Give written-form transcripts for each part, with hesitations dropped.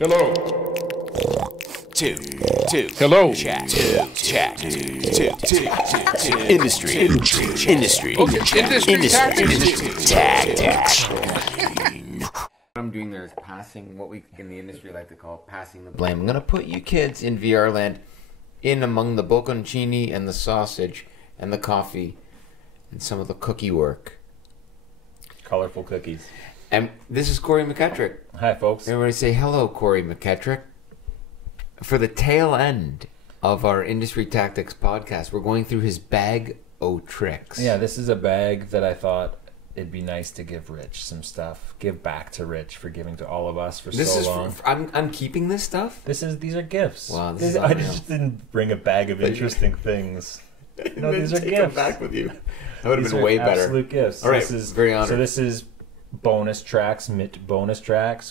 Hello. Two. Hello. Check. Industry. Tactics. What I'm doing there is passing what we in the industry like to call passing the blame. I'm going to put you kids in VR land in among the bocconcini and the sausage and the coffee and some of the cookie work. Colorful cookies. And this is Cory McCallum. Hi, folks. Everybody say hello, Cory McCallum. For the tail end of our Industry Tactics podcast, we're going through his bag o' tricks. Yeah, this is a bag that I thought it'd be nice to give Rich some stuff. Give back to Rich for giving to all of us for This so is long. I'm keeping this stuff. These are gifts. Wow, this is I unreal. just didn't bring a bag of interesting things. No, these are Take them gifts. back with you. That would have These been are way better. Absolute gifts. All right, This is very honored. So this is bonus tracks,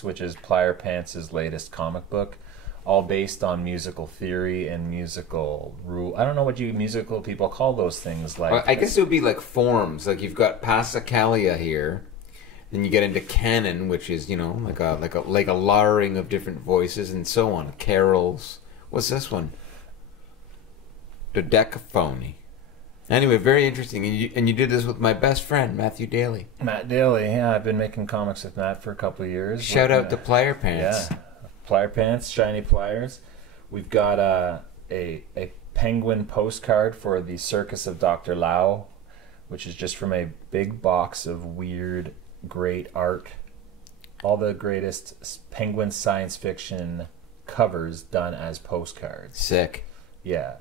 which is Plier Pants' latest comic book, all based on musical theory and musical rule. I don't know what you musical people call those things. Like I guess it would be like forms. Like you've got Passacaglia here, then you get into canon, which is like a layering of different voices and so on. Carols. What's this one? Dodecaphony. Anyway, very interesting. And you did this with my best friend, Matthew Daly. Matt Daly. Yeah, I've been making comics with Matt for a couple of years. Shout out to Plier Pants. Yeah, Plier Pants, shiny pliers. We've got a penguin postcard for the Circus of Dr. Lau, which is just from a big box of weird, great art. All the greatest penguin science fiction covers done as postcards. Sick. Yeah,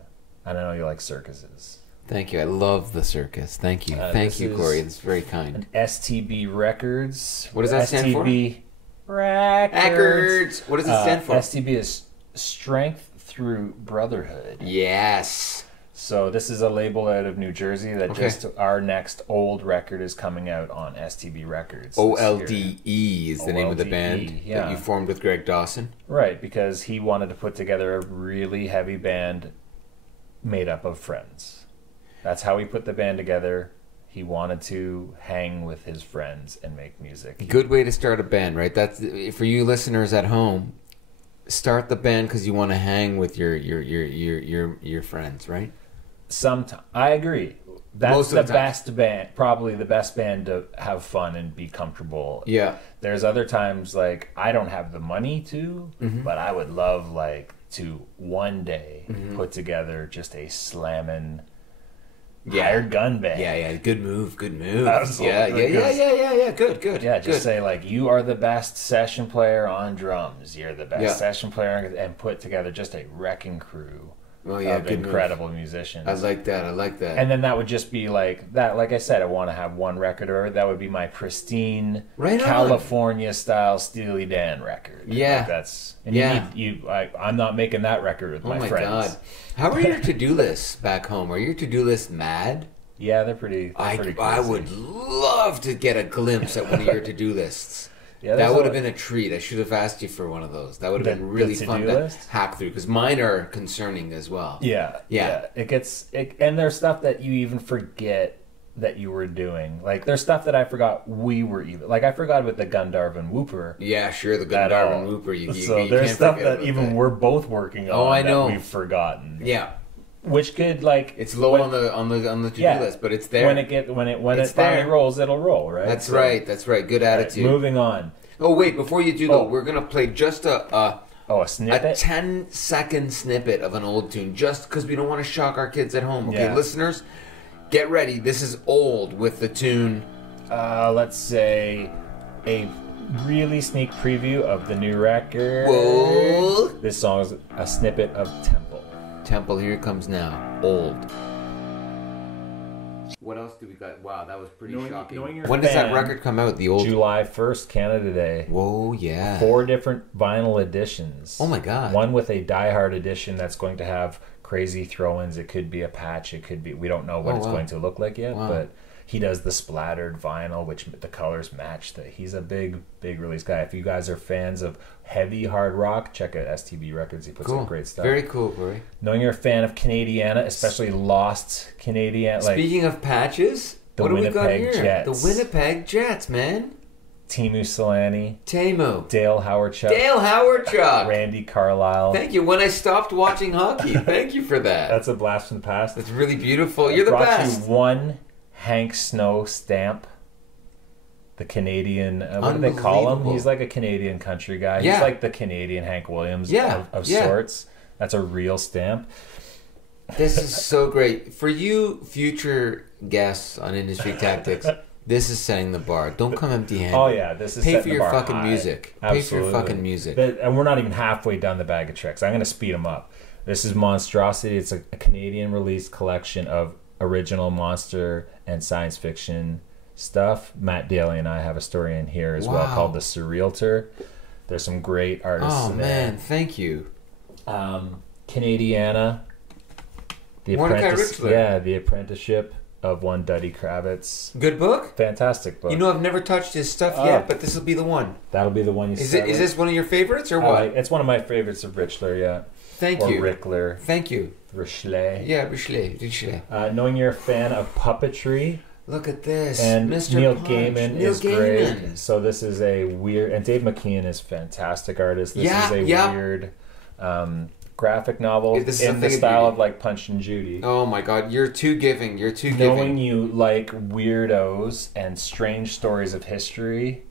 and I know you like circuses. Thank you. I love the circus. Thank you. Thank you, Cory. It's very kind. An STB Records. What does that stand for? STB Records. What does it stand for? STB is Strength Through Brotherhood. Yes. So this is a label out of New Jersey that just our next old record is coming out on STB Records. OLDE is the name of the band yeah. that you formed with Greg Dawson. Right, because he wanted to put together a really heavy band made up of friends. That's how he put the band together. He wanted to hang with his friends and make music. Good way to start a band, right? That's for you listeners at home. Start the band because you want to hang with your friends, right? Sometimes I agree. That's Most of the the time. best band, probably the best band to have fun and be comfortable. Yeah. There's other times like I don't have the money to, but I would love to one day put together just a slamming hired gun band. Yeah. Good move. Absolutely. Yeah. Good. Yeah, just good. say like you are the best session player on drums. You're the best Yeah. session player, and put together just a wrecking crew of good incredible move. musicians. I like that. And then that would just be like that. Like I said, I want to have one record, or that would be my pristine Right on. California style Steely Dan record. Yeah. Like that's I'm not making that record with Oh my my friends. God. How are your to-do lists back home? Are your to-do lists mad? Yeah, they're pretty. I crazy. would love to get a glimpse at one of your to-do lists. Yeah, that would have been a treat. I should have asked you for one of those. That would have been really the fun to-do to list? hack through because mine are concerning as well. Yeah. And there's stuff that you even forget that you were doing. Like there's stuff that I forgot we were even. Like I forgot about the Gundharvan Whooper. Yeah, sure. The At Gundharvan all. Whooper. You There's can't stuff forget that about even that. we're both working on. Oh, I know. That we've forgotten. Yeah, Which could like it's low on the to-do list, but it's there. When it It's finally there. rolls, it'll roll, right? That's So, right. That's right. Good right, attitude. moving on. Oh wait, before you do go, Oh. we're gonna play just a A snippet. 10-second snippet of an old tune, just because we don't want to shock our kids at home. Okay, Yeah. listeners, get ready. This is old with the tune. Let's say a really sneak preview of the new record. Whoa. This song is a snippet of Temple. Temple, here it comes now. Old. What else do we got? Wow, that was pretty shocking. knowing your When does that fan, record come out? The old. July 1st, Canada Day. Whoa, yeah. 4 different vinyl editions. Oh my God. One with a diehard edition that's going to have crazy throw-ins. It could be a patch. It could be. We don't know what it's wow. going to look like yet, Wow. but he does the splattered vinyl, which the colors match. He's a big release guy. If you guys are fans of heavy hard rock, check out STB Records. He puts Cool. out great stuff. Very cool, Cory. Knowing you're a fan of Canadiana, especially Lost Canadiana, like Speaking of patches, the what do we got Winnipeg here? Jets. The Winnipeg Jets, man. Timu Solani, Tamu. Dale Howardchuk, Dale Howardchuk. Randy Carlisle. Thank you. When I stopped watching hockey, thank you for that. That's a blast from the past. That's really beautiful. You're the Brought best. you one Hank Snow stamp. The Canadian, what do they call him? Unbelievable. He's like a Canadian country guy. Yeah. He's like the Canadian Hank Williams of sorts. That's a real stamp. This is so great. For you future guests on Industry Tactics, this is setting the bar. Don't come empty-handed. Oh yeah, this is Pay setting for the your bar fucking high. music. Absolutely. Pay for your fucking music. And we're not even halfway down the bag of tricks. I'm going to speed them up. This is Monstrosity. It's a Canadian released collection of original monster and science fiction stuff. Matt Daly and I have a story in here as well called The Surrealtor. There's some great artists in there. Thank you. Canadiana. The Mordecai Apprentice. Richler. Yeah, The Apprenticeship of One Duddy Kravitz. Good book? Fantastic book. You know, I've never touched his stuff yet, but this will be the one. That'll be the one you Is start Is with. this one of your favorites or what? It's one of my favorites of Richler, yeah. Thank you. Or Rickler. Thank you. Richler. Yeah, Richler. Knowing you're a fan of puppetry. Look at this. And Mr. Neil Punch. Gaiman Neil is Gaiman. great. So this is a weird... And Dave McKeon is a fantastic artist. This is a weird graphic novel This is in a the thing of style beauty. of like Punch and Judy. Oh my god, you're too giving. You're too Knowing giving. you like weirdos and strange stories of history,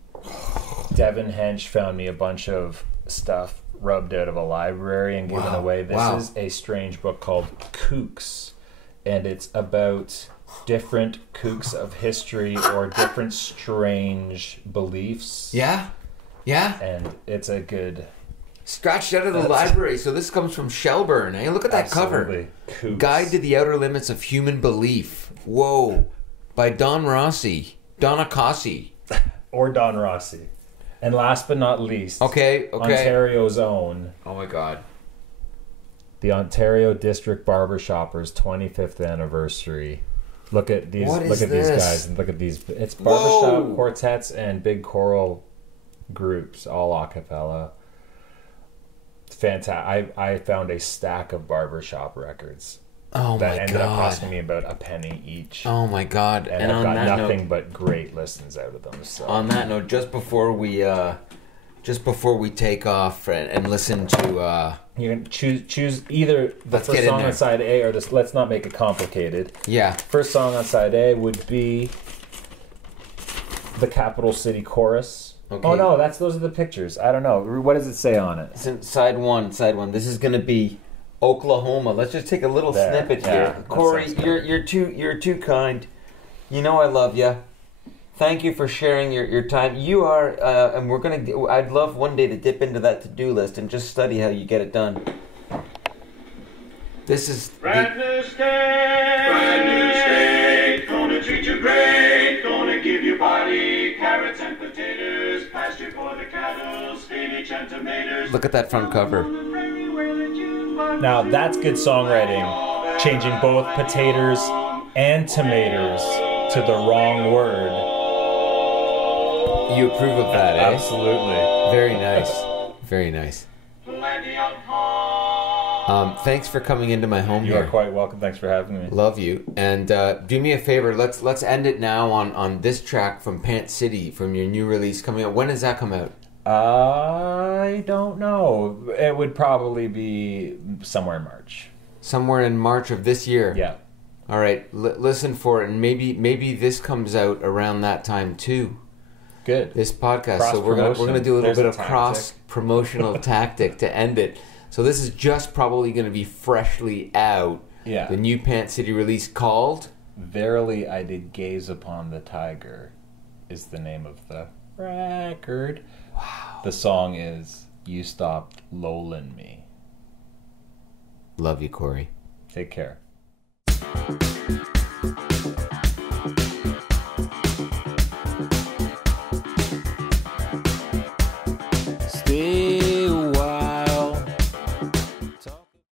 Devin Hench found me a bunch of stuff rubbed out of a library and given away. This is a strange book called Kooks, and it's about different kooks of history or different strange beliefs. Yeah? Yeah? And it's a good... Scratched out of the library. So this comes from Shelburne. Hey, look at that cover. Absolutely. Kooks. Guide to the Outer Limits of Human Belief. Whoa. By Don Acassi. Or Don Rossi. And last but not least, Okay. Ontario's own, Oh my god. the Ontario District Barbershoppers 25th anniversary. Look at these. What is Look at these this? guys and look at these. It's barbershop Whoa. quartets and big choral groups, all a cappella. Fantastic! I found a stack of barbershop records Oh that my ended up god. costing me about a penny each. Oh my god. and I've on got that nothing note, but great listens out of them. So on that note, just before we take off and listen to you can choose either the Let's get first in song there. on side A or this. Let's not make it complicated. yeah. First song on side A would be the Capital City Chorus. Okay. Oh no, those are the pictures. I don't know. What does it say on it? Side one. This is gonna be Oklahoma. Let's just take a little There, snippet yeah, here. that Cory, sounds good. you're too kind. You know I love you. Thank you for sharing your time. You are, and we're gonna. I'd love one day to dip into that to-do list and just study how you get it done. This is Brand new state, gonna treat you great, gonna give you body, carrots and potatoes, pasture for the cattle, spinach and tomatoes. Look at that front cover. Now that's good songwriting, changing both potatoes and tomatoes to the wrong word. You approve of that, eh? Absolutely. Very nice. Very nice. Plenty of Thanks for coming into my home You here. are quite welcome. Thanks for having me. Love you. And do me a favor. Let's end it now on this track from Pant City from your new release coming out. When does that come out? I don't know. It would probably be somewhere in March. Somewhere in March of this year. Yeah. All right. Listen for it, and maybe this comes out around that time too. Good. This podcast. So we're Cross-promotion. gonna do a little There's bit a of tactic. cross promotional tactic to end it. So this is just probably going to be freshly out. Yeah. The new Pant City release called. Verily I Did Gaze Upon the Tiger is the name of the record. Wow. The song is You Stopped Lowlin' Me. Love you, Cory. Take care.